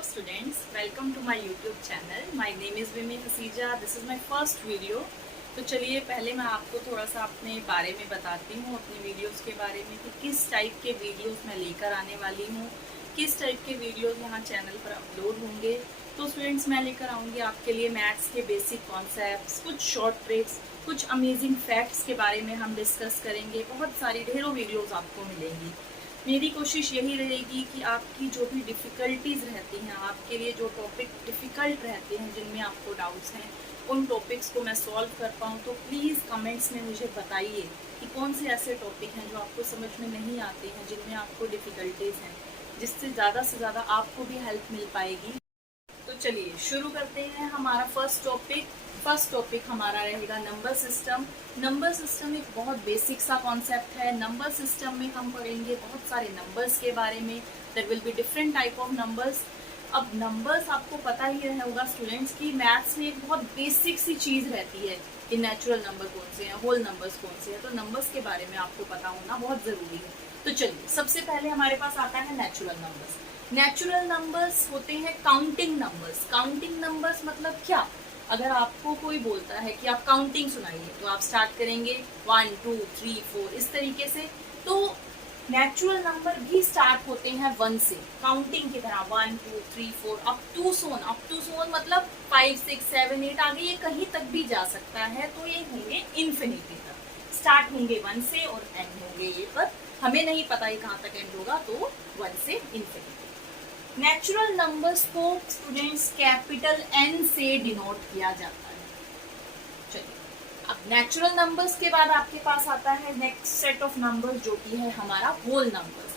Hello students, welcome to my YouTube channel. My name is Vimi Hasija. This is my first video. तो चलिए पहले मैं आपको थोड़ा सा अपने बारे में बताती हूँ, अपनी वीडियोस के बारे में कि किस टाइप के वीडियोस मैं लेकर आने वाली हूँ, किस टाइप के वीडियोस यहाँ चैनल पर अपलोड होंगे। तो स्टूडेंट्स मैं लेकर आऊँगी आपके लिए मैथ्स के बेसिक कॉन्सेप्ट्स, कुछ शॉर्ट ट्रिक्स, कुछ अमेजिंग फैक्ट्स के बारे में हम डिस्कस करेंगे। बहुत सारी ढेरों वीडियोज़ आपको मिलेंगी। मेरी कोशिश यही रहेगी कि आपकी जो भी डिफ़िकल्टीज़ रहती हैं, आपके लिए जो टॉपिक डिफ़िकल्ट रहते हैं, जिनमें आपको डाउट्स हैं, उन टॉपिक्स को मैं सॉल्व कर पाऊँ। तो प्लीज़ कमेंट्स में मुझे बताइए कि कौन से ऐसे टॉपिक हैं जो आपको समझ में नहीं आते हैं, जिनमें आपको डिफ़िकल्टीज़ हैं, जिससे ज़्यादा से ज़्यादा आपको भी हेल्प मिल पाएगी। तो चलिए शुरू करते हैं हमारा फर्स्ट टॉपिक हमारा रहेगा नंबर सिस्टम। नंबर सिस्टम एक बहुत बेसिक सा कॉन्सेप्ट है। नंबर सिस्टम में हम पढ़ेंगे बहुत सारे नंबर्स के बारे में। There will be different type of numbers. अब नंबर्स आपको पता ही होगा स्टूडेंट्स की मैथ्स में एक बहुत बेसिक सी चीज़ रहती है कि नेचुरल नंबर कौन से हैं, होल नंबर्स कौन से हैं। तो नंबर्स के बारे में आपको पता होना बहुत ज़रूरी है। तो चलिए सबसे पहले हमारे पास आता है नेचुरल नंबर्स। नेचुरल नंबर्स होते हैं काउंटिंग नंबर्स। काउंटिंग नंबर्स मतलब क्या? अगर आपको कोई बोलता है कि आप काउंटिंग सुनाइए, तो आप स्टार्ट करेंगे 1 2 3 4 इस तरीके से। तो नेचुरल नंबर भी स्टार्ट होते हैं 1 से, काउंटिंग की तरह 1 2 3 4 अप टू सोन मतलब 5 6 7 8 आगे ये कहीं तक भी जा सकता है। तो ये होंगे इन्फिनिटी तक। स्टार्ट होंगे 1 से और एंड होंगे ये पर। हमें नहीं पता ये कहाँ तक एंड होगा, तो 1 से इन्फिनिटी। नेचुरल नंबर्स को स्टूडेंट्स कैपिटल एन से डिनोट किया जाता है। चलिए अब नेचुरल नंबर्स के बाद आपके पास आता है नेक्स्ट सेट ऑफ नंबर्स, जो कि है हमारा होल नंबर्स।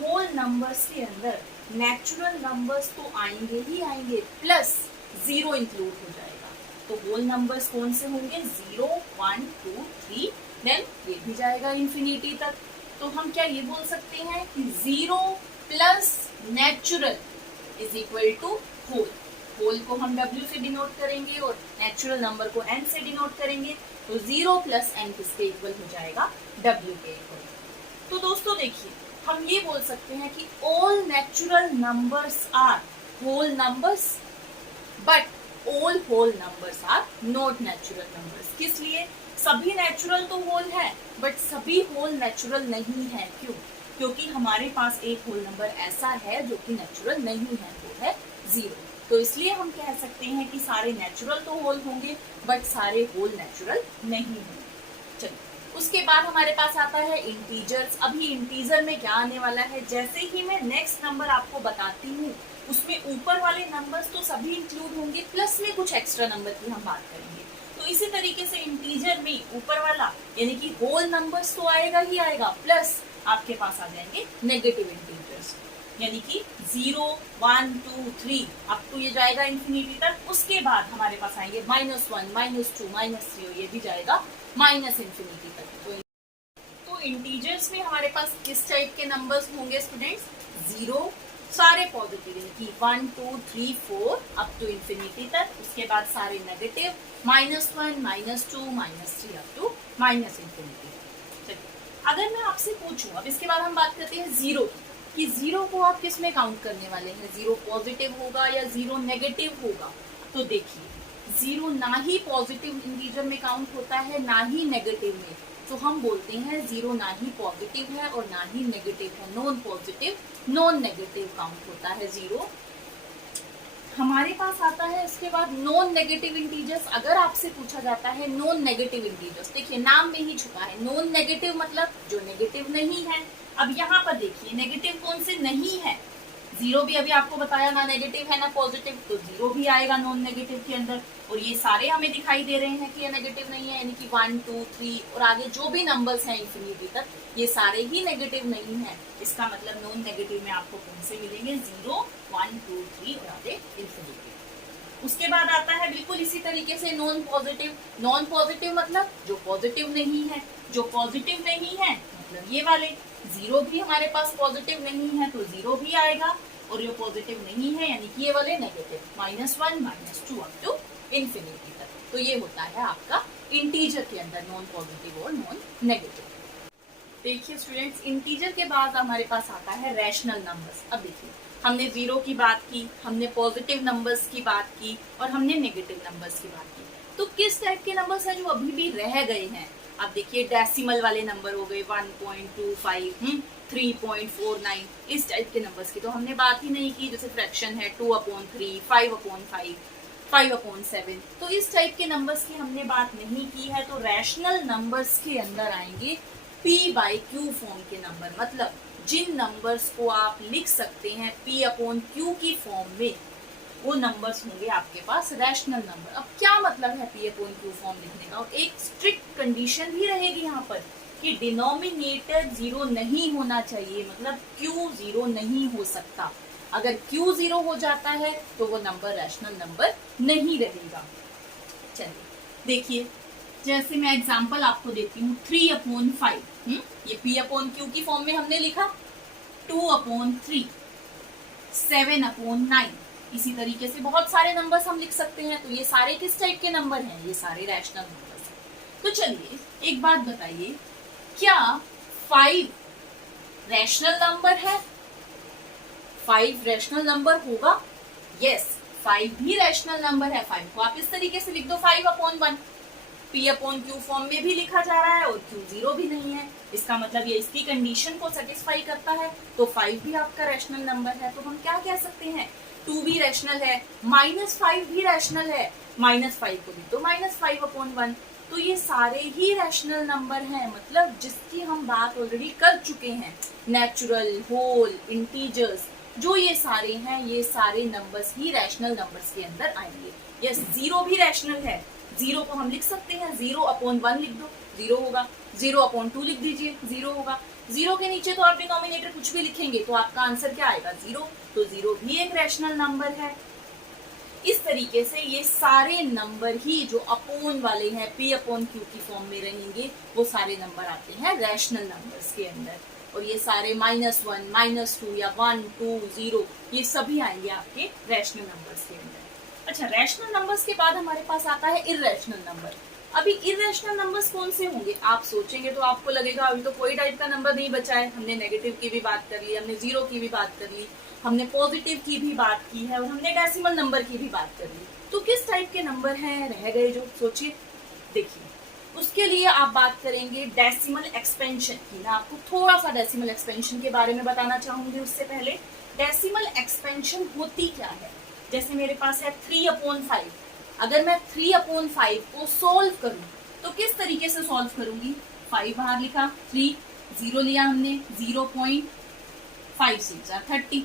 होल नंबर्स के अंदर नेचुरल नंबर्स तो आएंगे ही आएंगे, प्लस 0 इंक्लूड हो जाएगा। तो होल नंबर्स कौन से होंगे? 0 1 2 3, देन ये भी जाएगा इन्फिनिटी तक। तो हम क्या ये बोल सकते हैं कि 0 plus natural is equal to whole. Whole को हम W से डिनोट करेंगे और नेचुरल नंबर को N से डिनोट करेंगे। तो 0 प्लस N किसके इक्वल हो जाएगा? W के इक्वल। तो दोस्तों देखिए, हम ये बोल सकते हैं कि all natural numbers are whole numbers, but all whole numbers are not natural numbers. किस लिए? सभी नेचुरल तो होल है, बट सभी होल नेचुरल नहीं है। क्यों? क्योंकि हमारे पास एक होल नंबर ऐसा है जो कि नेचुरल नहीं है, वो है 0। तो इसलिए हम कह सकते हैं कि सारे नेचुरल तो होल होंगे, बट सारे होल नेचुरल नहीं होंगे। चलिए उसके बाद हमारे पास आता है इंटीजर्स। अभी इंटीजर में क्या आने वाला है? जैसे ही मैं नेक्स्ट नंबर आपको बताती हूँ, उसमें ऊपर वाले नंबर्स तो सभी इंक्लूड होंगे, प्लस में कुछ एक्स्ट्रा नंबर की हम बात करेंगे। तो इसी तरीके से इंटीजर में ऊपर वाला यानी कि होल नंबर्स तो आएगा ही आएगा, प्लस आपके पास आ जाएंगे नेगेटिव इंटीजर्स, यानी कि 0 1 2 3 अप टू ये जाएगा इन्फिनिटी तक। उसके बाद हमारे पास आएंगे -1 -2 -3 और ये भी जाएगा माइनस इन्फिनिटी तक। तो इंटीजर्स में हमारे पास किस टाइप के नंबर्स होंगे स्टूडेंट्स? 0 सारे पॉजिटिव यानी कि 1 2 3 4 अप टू इन्फिनिटी तक। उसके बाद सारे negative -1 -2 -3 up to minus infinity. अगर मैं आपसे पूछूं, अब इसके बाद हम बात करते हैं 0 की, 0 को आप किस में काउंट करने वाले हैं? 0 पॉजिटिव होगा या 0 नेगेटिव होगा? तो देखिए 0 ना ही पॉजिटिव इंटीजर में काउंट होता है, ना ही नेगेटिव में। तो हम बोलते हैं 0 ना ही पॉजिटिव है और ना ही नेगेटिव है, non positive non negative count होता है 0। हमारे पास आता है इसके बाद नॉन नेगेटिव इंटीजर्स। अगर आपसे पूछा जाता है नॉन नेगेटिव इंटीजर्स, देखिए नाम में ही छुपा है नॉन नेगेटिव मतलब जो नेगेटिव नहीं है। अब यहाँ पर देखिए नेगेटिव कौन से नहीं है? 0 भी अभी आपको बताया ना नेगेटिव है ना पॉजिटिव, तो 0 भी आएगा नॉन नेगेटिव के अंदर। और ये सारे हमें दिखाई दे रहे हैं कि ये नेगेटिव नहीं है, यानी कि 1 2 3 और आगे जो भी नंबर्स हैं इन्फिनिटी तक, ये सारे ही नेगेटिव नहीं है। इसका मतलब नॉन नेगेटिव में आपको कौन से मिलेंगे? 0 1 2 3 और आगे इन्फिनिटी। उसके बाद आता है बिल्कुल इसी तरीके से नॉन पॉजिटिव। नॉन पॉजिटिव मतलब जो पॉजिटिव नहीं है। जो पॉजिटिव नहीं है मतलब ये वाले। 0 भी हमारे पास पॉजिटिव नहीं है, तो 0 भी आएगा। और ये पॉजिटिव नहीं है यानी कि ये वाले नेगेटिव, -1 -2 अप टू इन्फिनिटी तक। तो ये होता है आपका इंटीजर के अंदर नॉन पॉजिटिव और नॉन नेगेटिव। देखिए स्टूडेंट्स, इंटीजर के बाद हमारे पास आता है रैशनल नंबर्स। अब देखिए हमने जीरो की बात की, हमने पॉजिटिव नंबर्स की बात की और हमने नेगेटिव नंबर्स की बात की। तो किस टाइप के नंबर्स हैं जो अभी भी रह गए हैं? आप देखिए डेसिमल वाले नंबर हो गए 1.25, 3.49, इस टाइप के नंबर्स की तो हमने बात ही नहीं की। जैसे फ्रैक्शन है 2/3, 5/5, 5/7, तो इस टाइप के नंबर्स की हमने बात नहीं की है। तो रैशनल नंबर्स के अंदर आएंगे P/Q फॉर्म के नंबर, मतलब जिन नंबर्स को आप लिख सकते हैं P/Q की फॉर्म में, वो नंबर्स होंगे आपके पास रैशनल नंबर। अब क्या मतलब है P/Q फॉर्म लिखने का? और एक स्ट्रिक्ट कंडीशन भी रहेगी यहाँ पर कि डिनोमिनेटर जीरो नहीं होना चाहिए, मतलब Q जीरो नहीं हो सकता। अगर Q जीरो हो जाता है तो वो नंबर रैशनल नंबर नहीं रहेगा। चलिए देखिए, जैसे मैं एग्जांपल आपको देती हूँ 3/5, ये P/Q की फॉर्म में हमने लिखा, 2/3, 7/9, इसी तरीके से बहुत सारे नंबर्स हम लिख सकते हैं। तो ये सारे किस टाइप के नंबर हैं? ये सारे रैशनल नंबर्स हैं। तो चलिए एक बात बताइए, क्या 5 रैशनल नंबर है? 5 रैशनल नंबर होगा? यस, 5 भी रैशनल नंबर है। 5 को आप इस तरीके से लिख दो 5/1, P/Q फॉर्म में भी लिखा जा रहा है और Q जीरो भी नहीं है, इसका मतलब ये इसकी कंडीशन को सेटिस्फाई करता है। तो 5 भी आपका रैशनल नंबर है। तो हम क्या कह सकते हैं? 2 भी रैशनल है, -5 भी रैशनल है, -5 को लिख दो -5/1। तो ये सारे ही रैशनल नंबर हैं, मतलब जिसकी हम बात ऑलरेडी कर चुके हैं, नेचुरल, होल, इंटीजर्स, जो ये सारे हैं, ये सारे नंबर्स ही रैशनल नंबर्स के अंदर आएंगे। यस, जीरो भी रैशनल है। जीरो को हम लिख सकते हैं 0/1 लिख दो, जीरो होगा। 0/2 लिख दीजिए, जीरो होगा। जीरो के नीचे तो आप डिनोमिनेटर कुछ भी लिखेंगे तो आपका आंसर क्या आएगा? जीरो। तो जीरो भी एक रैशनल नंबर है। इस तरीके से ये सारे नंबर ही जो अपोन वाले हैं, P/Q की फॉर्म में रहेंगे, वो सारे नंबर आते हैं रैशनल नंबर्स के अंदर। और ये सारे -1, -2 या 1, 2, 0, ये सभी आएंगे आपके रैशनल नंबर्स के अंदर। अच्छा, रैशनल नंबर्स के बाद हमारे पास आता है इर्रेशनल नंबर। अभी इर्रेशनल नंबर्स कौन से होंगे? आप सोचेंगे तो आपको लगेगा अभी तो कोई टाइप का नंबर नहीं बचा है। हमने नेगेटिव की भी बात कर ली, हमने जीरो की भी बात कर ली, हमने पॉजिटिव की भी बात की है और हमने डेसिमल नंबर की भी बात कर ली। तो किस टाइप के नंबर हैं रह गए जो? सोचिए, देखिए, उसके लिए आप बात करेंगे डेसिमल एक्सपेंशन की। मैं आपको थोड़ा सा डेसिमल एक्सपेंशन के बारे में बताना चाहूंगी। उससे पहले डेसिमल एक्सपेंशन होती क्या है? जैसे मेरे पास है 3/5, अगर मैं 3/5 को सोल्व करूं तो किस तरीके से सोल्व करूंगी? 5 बाहर लिखा, 3, 0 लिया हमने, 0.5 6 30।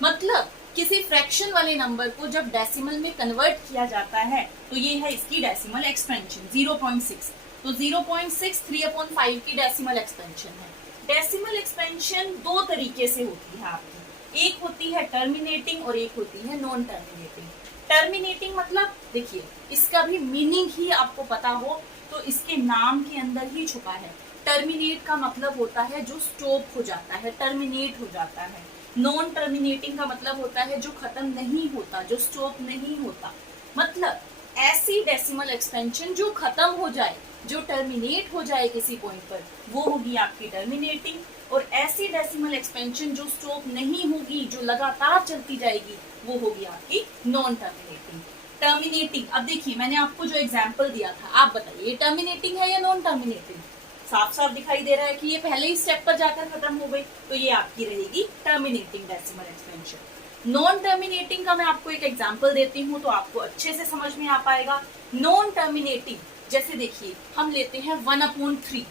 मतलब किसी फ्रैक्शन वाले नंबर को जब डेसिमल में कन्वर्ट किया जाता है तो ये है इसकी डेसिमल एक्सपेंशन 0.6। तो 0.6 3/5 की डेसिमल एक्सपेंशन है। डेसिमल एक्सपेंशन दो तरीके से होती है आपकी, एक होती है टर्मिनेटिंग और एक होती है नॉन टर्मिनेटिंग। टर्मिनेटिंग मतलब देखिए, इसका भी मीनिंग ही आपको पता हो तो इसके नाम के अंदर ही छुपा है। टर्मिनेट का मतलब होता है जो स्टॉप हो जाता है, टर्मिनेट हो जाता है। नॉन टर्मिनेटिंग का मतलब होता है जो खत्म नहीं होता, जो स्टॉप नहीं होता। मतलब ऐसी डेसिमल एक्सपेंशन जो खत्म हो जाए, जो टर्मिनेट हो जाए किसी पॉइंट पर, वो होगी आपकी टर्मिनेटिंग। और ऐसी डेसिमल एक्सपेंशन जो स्टॉप नहीं होगी, जो लगातार चलती जाएगी, वो होगी आपकी नॉन टर्मिनेटिंग। टर्मिनेटिंग, अब देखिए मैंने आपको जो एग्जांपल दिया था, आप बताइए ये टर्मिनेटिंग है या नॉन टर्मिनेटिंग? साफ साफ दिखाई दे रहा है कि ये पहले ही स्टेप पर जाकर खत्म हो गई, तो ये आपकी रहेगी terminating decimal expansion. Non terminating का मैं आपको एक एग्जांपल देती हूँ तो आपको अच्छे से समझ में आ पाएगा। नॉन टर्मिनेटिंग जैसे देखिए, हम लेते हैं 1/3,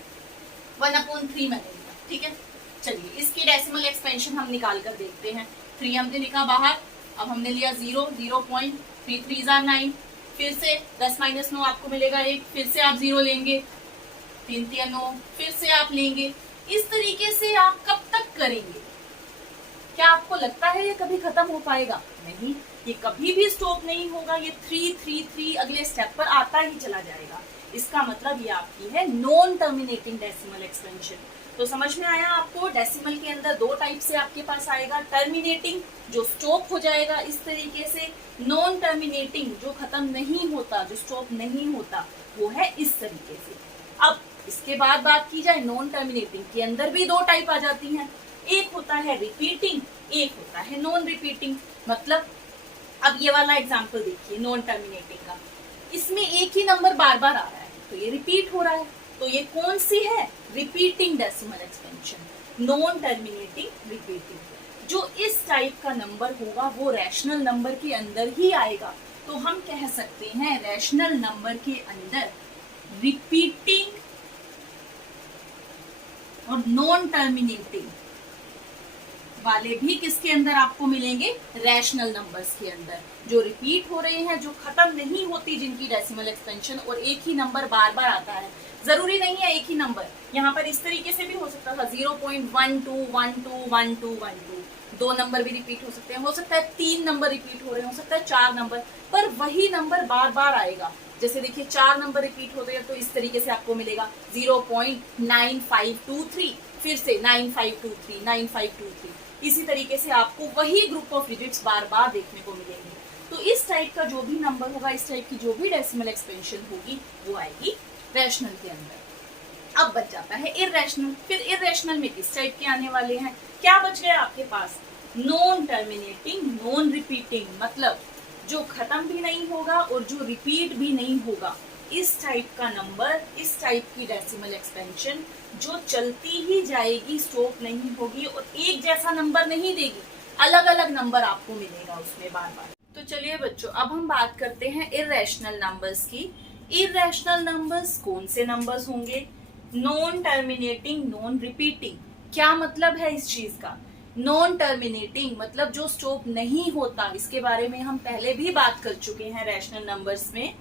1/3 मैंने लिया, ठीक है। चलिए इसकी डेसिमल एक्सपेंशन हम निकाल कर देखते हैं। 3 हमने लिखा बाहर, अब हमने लिया 0, 0.33 फिर से 10 - 9 आपको मिलेगा 1, फिर से आप 0 लेंगे, 3 3 9, फिर से आप लेंगे। इस तरीके से आप कब तक करेंगे? क्या आपको लगता है ये कभी खत्म हो पाएगा? नहीं, ये कभी भी स्टॉप नहीं होगा। ये 3 3 3 अगले स्टेप पर आता ही चला जाएगा। इसका मतलब ये आपकी है नॉन टर्मिनेटिंग डेसिमल एक्सपेंशन। तो समझ में आया आपको? डेसिमल के अंदर दो टाइप से आपके पास आएगा, टर्मिनेटिंग जो स्टॉप हो जाएगा इस तरीके से, नॉन टर्मिनेटिंग जो खत्म नहीं होता, जो स्टॉप नहीं होता, वो है इस तरीके से। अब इसके बाद बात की जाए नॉन टर्मिनेटिंग के अंदर भी दो टाइप आ जाती हैं। एक होता है रिपीटिंग, एक होता है नॉन रिपीटिंग। मतलब अब ये वाला एग्जाम्पल देखिए नॉन टर्मिनेटिंग का, इसमें एक ही नंबर बार बार आ रहा है तो ये रिपीट हो रहा है, तो ये कौन सी है? Repeating decimal expansion, non terminating repeating. जो इस टाइप का नंबर होगा वो रैशनल नंबर के अंदर ही आएगा, तो हम कह सकते हैं रैशनल नंबर के अंदर रिपीटिंग और नॉन टर्मिनेटिंग वाले भी किसके अंदर आपको मिलेंगे? रैशनल नंबर्स के अंदर। जो रिपीट हो रहे हैं, जो खत्म नहीं होती जिनकी डेसिमल एक्सपेंशन, और एक ही नंबर बार बार आता है। जरूरी नहीं है एक ही नंबर, यहाँ पर इस तरीके से भी हो सकता था 0.12121212, दो नंबर भी रिपीट हो सकता है 3 नंबर रिपीट हो रहे हैं, हो सकता है 4 नंबर, पर वही नंबर बार बार आएगा। जैसे देखिए 4 नंबर रिपीट होते हैं तो इस तरीके से आपको मिलेगा 0.9523, फिर से 9523, 9523, इसी तरीके से आपको वही ग्रुप ऑफ डिजिट्स बार बार देखने को मिलेंगे। तो इस टाइप का जो भी नंबर होगा, इस टाइप की जो भी डेसिमल एक्सपेंशन होगी वो आएगी रैशनल के अंदर। अब बच जाता है इररेशनल। फिर इररेशनल में किस टाइप के आने वाले हैं? क्या बच गया आपके पास? नॉन टर्मिनेटिंग, नॉन रिपीटिंग, मतलब जो खत्म भी नहीं होगा और जो रिपीट भी नहीं होगा। इस टाइप का नंबर, इस टाइप की डेसिमल एक्सपेंशन जो चलती ही जाएगी, स्टॉप नहीं होगी और एक जैसा नंबर नहीं देगी, अलग अलग नंबर आपको मिलेगा उसमें बार बार। तो चलिए बच्चों, अब हम बात करते हैं इररेशनल नंबर्स की। इररेशनल नंबर्स कौन से नंबर्स होंगे? Non terminating, non repeating. क्या मतलब है इस चीज का? नॉन टर्मिनेटिंग मतलब जो स्टॉप नहीं होता, इसके बारे में हम पहले भी बात कर चुके हैं रैशनल नंबर्स में।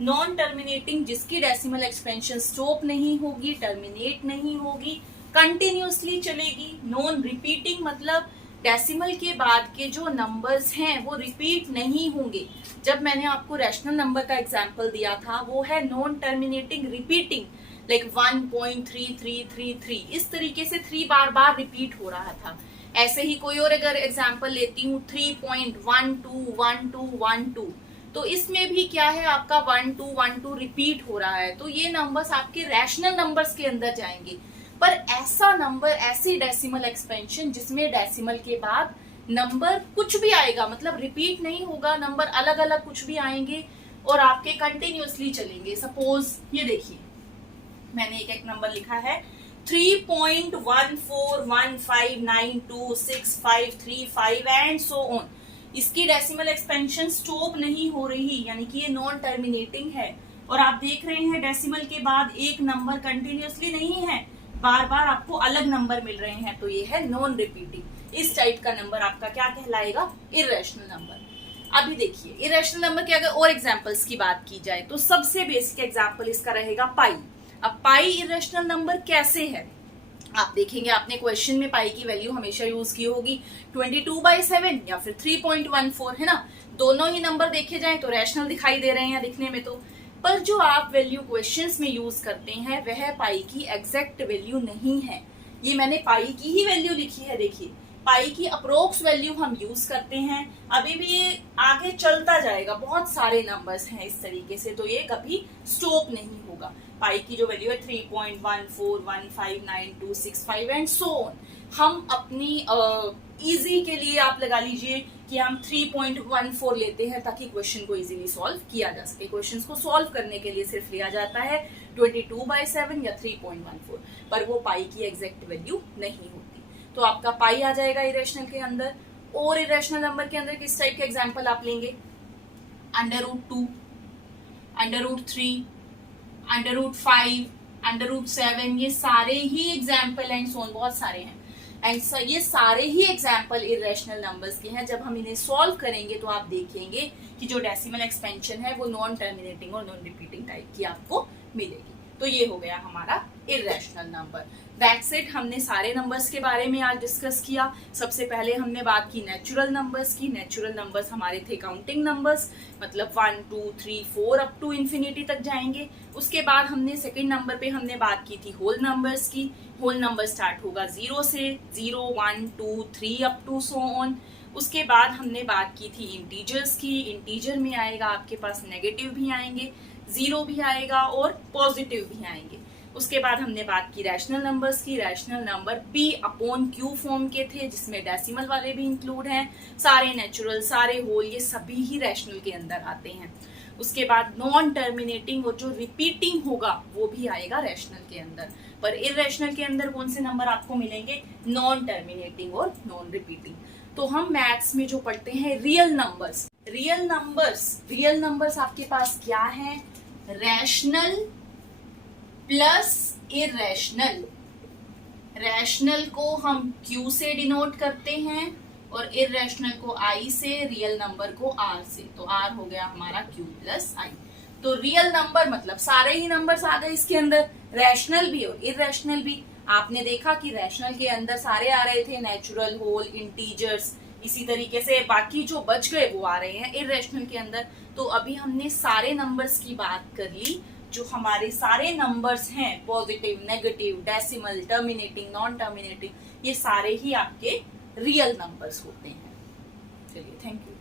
नॉन टर्मिनेटिंग जिसकी डेसिमल एक्सपेंशन स्टॉप नहीं होगी, टर्मिनेट नहीं होगी, कंटिन्यूअसली चलेगी। नॉन रिपीटिंग मतलब डेसिमल के बाद के जो नंबर्स हैं वो रिपीट नहीं होंगे। जब मैंने आपको रैशनल नंबर का एग्जांपल दिया था वो है नॉन टर्मिनेटिंग रिपीटिंग, लाइक 1.3333, इस तरीके से 3 बार बार रिपीट हो रहा था। ऐसे ही कोई और अगर एग्जांपल लेती हूँ 3.121212, तो इसमें भी क्या है, आपका 1212 रिपीट हो रहा है, तो ये नंबर्स आपके रैशनल नंबर्स के अंदर जाएंगे। पर ऐसा नंबर, ऐसी डेसिमल एक्सपेंशन जिसमें डेसिमल के बाद नंबर कुछ भी आएगा, मतलब रिपीट नहीं होगा, नंबर अलग अलग कुछ भी आएंगे और आपके कंटिन्यूअसली चलेंगे। सपोज ये देखिए मैंने एक नंबर लिखा है 3.1415926535 एंड सो ऑन। इसकी डेसिमल एक्सपेंशन स्टॉप नहीं हो रही, यानी कि ये नॉन टर्मिनेटिंग है, और आप देख रहे हैं डेसिमल के बाद एक नंबर कंटिन्यूअसली नहीं है, बार बार आपको अलग नंबर मिल रहे हैं, तो ये है नॉन रिपीटिंग। इस टाइप का नंबर आपका क्या कहलाएगा? Irrational number. अभी देखिए इररेशनल नंबर के अगर और एग्जांपल्स की बात की जाए तो सबसे बेसिक एग्जांपल इसका रहेगा पाई। अब पाई इररेशनल नंबर कैसे है? आप देखेंगे आपने क्वेश्चन में पाई की वैल्यू हमेशा यूज की होगी 22/7 या फिर 3.14, है ना। दोनों ही नंबर देखे जाएं तो रैशनल दिखाई दे रहे हैं दिखने में, तो पर जो आप वैल्यू क्वेश्चंस में यूज करते हैं वह पाई की एग्जैक्ट वैल्यू नहीं है। ये मैंने पाई की ही वैल्यू लिखी है, देखिए पाई की अप्रोक्स वैल्यू हम यूज करते हैं। अभी भी ये आगे चलता जाएगा, बहुत सारे नंबर्स हैं इस तरीके से, तो ये कभी स्टॉप नहीं होगा। पाई की जो वैल्यू है 3.14159265 एंड सो ऑन। हम अपनी इजी के लिए आप लगा लीजिए कि हम 3.14 लेते हैं ताकि क्वेश्चन को इजीली सॉल्व किया जा सके। क्वेश्चंस को सॉल्व करने के लिए सिर्फ लिया जाता है 22/7 या 3.14, पर वो पाई की एग्जैक्ट वैल्यू नहीं होती। तो आपका पाई आ जाएगा इरेशनल के अंदर। और इरेशनल नंबर के अंदर किस टाइप के एग्जाम्पल आप लेंगे? √2, √3, √5, √7, ये सारे ही एग्जाम्पल एंड सोन बहुत सारे हैं। एंड ये सारे ही एग्जाम्पल इरेशनल नंबर्स के हैं। जब हम इन्हें सॉल्व करेंगे तो आप देखेंगे कि जो डेसिमल एक्सपेंशन है वो नॉन टर्मिनेटिंग और नॉन रिपीटिंग टाइप की आपको मिलेगी। तो ये हो गया हमारा इरेशनल नंबर। दैट्स इट, हमने सारे नंबर्स के बारे में आज डिस्कस किया। सबसे पहले हमने बात की नेचुरल नंबर्स की। नेचुरल नंबर्स हमारे थे काउंटिंग नंबर्स, मतलब 1 2 3 4 अप टू इन्फिनिटी तक जाएंगे। उसके बाद हमने सेकंड नंबर पे हमने बात की थी होल नंबर्स की। होल नंबर स्टार्ट होगा 0 से, 0 1 2 3 अप टू सो ऑन। उसके बाद हमने बात की थी इंटीजर्स की। इंटीजर में आएगा आपके पास नेगेटिव भी आएंगे, 0 भी आएगा और पॉजिटिव भी आएंगे। उसके बाद हमने बात की रैशनल नंबर्स की। रैशनल नंबर P/Q फॉर्म के थे, जिसमें डेसिमल वाले भी इंक्लूड हैं। सारे नेचुरल, सारे होल, ये सभी ही रैशनल के अंदर आते हैं। उसके बाद नॉन टर्मिनेटिंग और जो रिपीटिंग होगा वो भी आएगा रैशनल के अंदर। पर इररेशनल के अंदर कौन से नंबर आपको मिलेंगे? नॉन टर्मिनेटिंग और नॉन रिपीटिंग। तो हम मैथ्स में जो पढ़ते हैं रियल नंबर्स, रियल नंबर्स आपके पास क्या है? Rational plus irrational. रैशनल को हम Q से डिनोट करते हैं और इररेशनल को I से, रियल नंबर को R से। तो R हो गया हमारा Q प्लस I। तो रियल नंबर मतलब सारे ही नंबर्स आ गए इसके अंदर, रैशनल भी और इररेशनल भी। आपने देखा कि रैशनल के अंदर सारे आ रहे थे, नेचुरल, होल, इंटीजर्स। इसी तरीके से बाकी जो बच गए वो आ रहे हैं इररेशनल के अंदर। तो अभी हमने सारे नंबर्स की बात कर ली। जो हमारे सारे नंबर्स हैं, positive, negative, decimal, terminating, non terminating, ये सारे ही आपके रियल नंबर्स होते हैं। चलिए, थैंक यू।